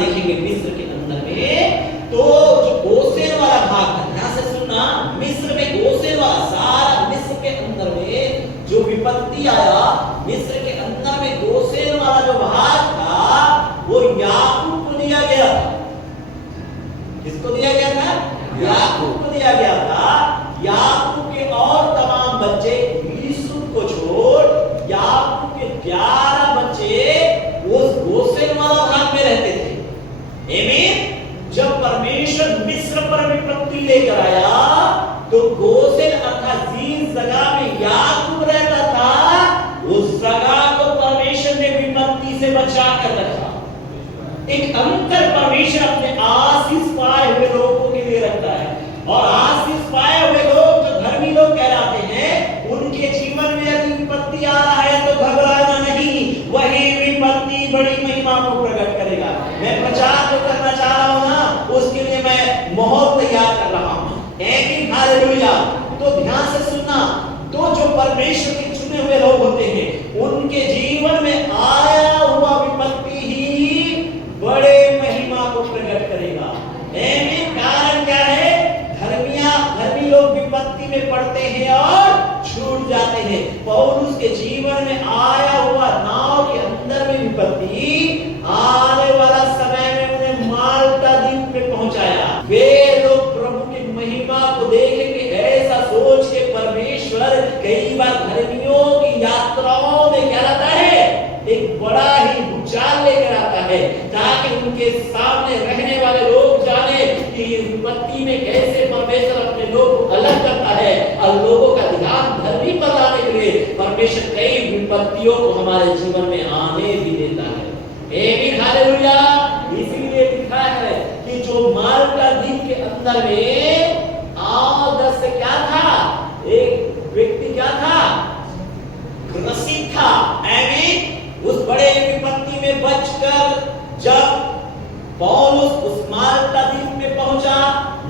देखेंगे मिस्र के अंदर में, तो जो गोसेन वाला भाग था, ध्यान से सुनना, मिस्र में गोसेन वाला सारा, मिस्र के अंदर में जो विपत्ति आया, मिस्र के अंदर में गोसेन वाला जो भाग था वो याकूब को दिया गया था। किसको दिया गया था? याकूब को दिया गया था। याकूब के और तमाम बच्चे, यूसुफ को छोड़ याकूब के 11 बच्चे उस गोसेन वाला भाग में रहते थे। आमीन। जब परमेश्वर मिस्र पर विपत्ति लेकर आया तो गोसेन अर्थात जिस जगह में याकूब रहता था उस जगह को परमेश्वर ने विपत्ति से बचा कर रखा। एक अंतर परमेश्वर अपने आशीष पाए हुए लोगों के लिए रखता है, और आशीष पाए हुए लोग जो धर्मी लोग कहलाते हैं, उनके जीवन में यदि विपत्ति आ रहा है तो घबराना नहीं, वही विपत्ति बड़ी महिमा को प्रकट करेगा। मैं प्रचार जो करना चाह रहा हूं ना, उसके लिए मैं माहौल तैयार कर रहा हूं। आमीन, हालेलुया। तो ध्यान से सुनना, तो जो परमेश्वर के चुने हुए लोग होते हैं उनके जीवन में आया हुआ विपत्ति ही बड़े महिमा को प्रकट करेगा। आमीन। कारण क्या है? धर्मी लोग विपत्ति में पड़ते हैं और छूट जाते हैं। पौलुस के जीवन में आया हुआ नाव के अंदर में विपत्ति आने वाला समय में उन्हें माल्टा द्वीप में पहुंचाया। वे लोग प्रभु की महिमा को देखेंगे ऐसा सोच के परमेश्वर कई बार धर्मियों की यात्राओं में क्या लाता है? एक बड़ा ही भूचाल लेकर आता है, ताकि उनके सामने रहने वाले लोग जाने कि विपत्ति में कैसे परमेश्वर अपने लोग को अलग करता है, और लोगों का ध्यान धर्मी पर लाने के लिए परमेश्वर कई विपत्तियों को हमारे जीवन में आने भी देता है। आमीन, हालेलुया। इसीलिए लिखा है कि जो माल्टा द्वीप के अंदर में आदर्श से क्या था? एक व्यक्ति क्या था? ग्रसित था। आमीन। उस बड़े विपत्ति में बचकर जब पौलुस उस माल्टा द्वीप में पहुंचा,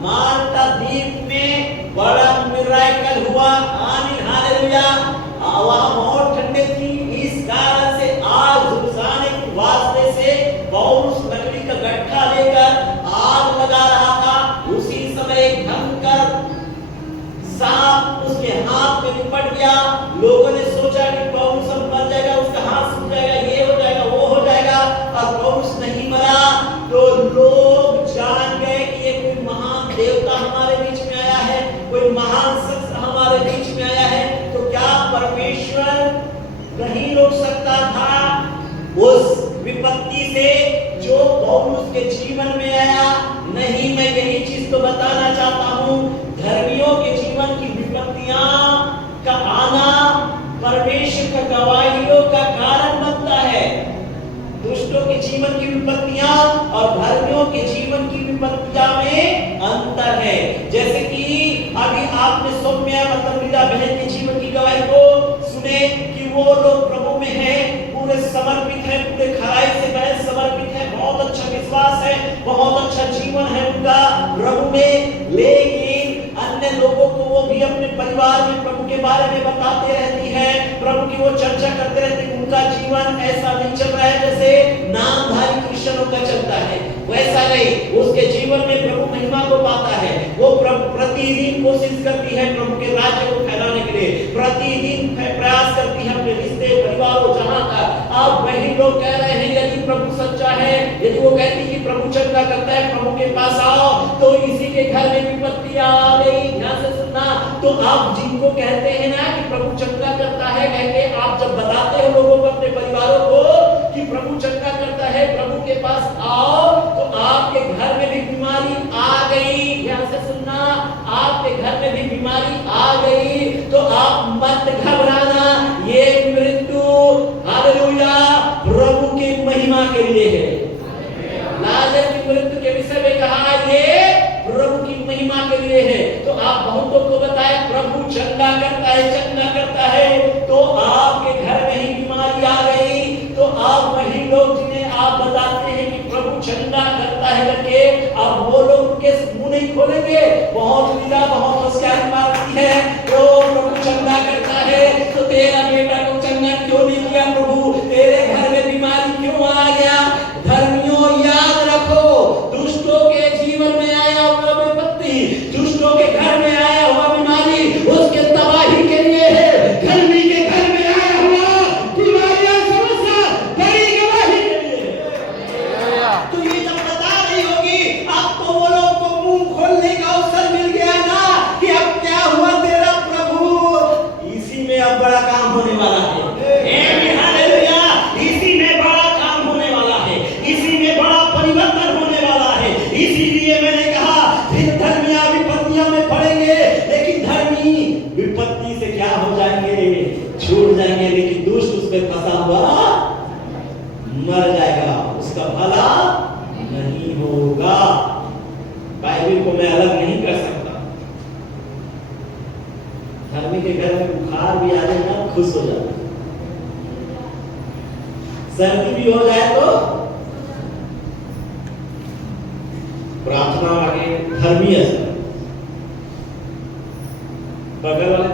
माल्टा द्वीप में बड़ा मिराकल हुआ। आमीन, हालेलुया। वहां बहुत ठंडी थी, इस कारण से आग झुलसाने के वास्ते से पौलुस लकड़ी का गट्ठा लेकर आग लगा रहा था। उसी समय एक भयंकर सांप उसके हाथ में निपट गया। लोगों ने सोचा कि पौलुस अब मर जाएगा, उसका हाथ सूख जाएगा, ये हो जाएगा, वो हो जाएगा, और पौलुस नहीं मरा। तो लोग जान गए कि ये कोई महान देवता हमारे बीच में आया है, कोई महान शख्स हमारे बीच में आया है। तो क्या परमेश्वर नहीं रोक सकता था उस विपत्ति से जो पौलुस के जीवन में आया? नहीं। मैं यही चीज तो बताना चाहता हूं, धर्मियों के जीवन की विपत्तियां का आना परमेश्वर का गवाहियों का कारण बनता है। दुष्टों के जीवन की विपत्तियां और धर्मियों के जीवन की विपत्तियां में अंतर है। जैसे कि अभी आपने सौम्या मतलब मीरा बहन के जीवन की गवाही को सुने कि वो लोग प्रभु में हैं, पूरे समर्पित है, पूरे खराई से बहन समर्पित है, बहुत अच्छा विश्वास है, बहुत अच्छा जीवन है उनका प्रभु में। लेकिन अन्य लोगों को वो भी अपने परिवार में प्रभु के बारे में बताते रहती है, प्रभु की वो चर्चा करते रहती है। उनका जीवन ऐसा नहीं चल रहा है जैसे नामधारी क्रिश्चियनों का चलता है, वैसा नहीं। उसके जीवन में प्रभु महिमा को पाता है। वो प्रतिदिन कोशिश करती है प्रभु के राज्य को फैलाने के लिए, प्रतिदिन प्रयास करती है अपने रिश्ते परिवार को जहां का। अब वही लोग कह रहे हैं यदि प्रभु सच्चा है, यदि वो कहती कि प्रभु चंगा करता है, प्रभु के पास आओ, तो इसी के घर में विपत्ति आ गई। ध्यान से सुनना। तो आप जिनको कहते हैं ना कि प्रभु चंगा करता है, कहके आप जब बताते हो लोगों को, अपने परिवारों को कि प्रभु चंगा करता है, प्रभु के पास आओ, तो आपके घर में भी बीमारी आ गई। ध्यान से सुनना, आपके घर में भी बीमारी आ गई तो आप मत घबराना। ये मृत्यु हालेलुया प्रभु की महिमा के लिए है। लाजर की मृत्यु के विषय में कहा ये प्रभु की महिमा के लिए है। तो आप बहुतों को बताए प्रभु चंगा करता है, चंगा करता है, तो आपके घर में ही बीमारी आ गई। तो आप वही लोग जिन्हें आप बताते हैं कि प्रभु चंगा करता है करके, अब वो लोग उनके मुंह नहीं खोलेंगे। बहुत लीला बहुत होशियारी मारती है, तो प्रभु चंगा करता है, तो तेरा बेटा को चंगा क्यों नहीं किया प्रभु, तेरे घर में बीमारी क्यों आ गया? धर्मियों याद रखो सर्दी भी हो जाए तो प्रार्थना आगे धर्मीय बगल वाले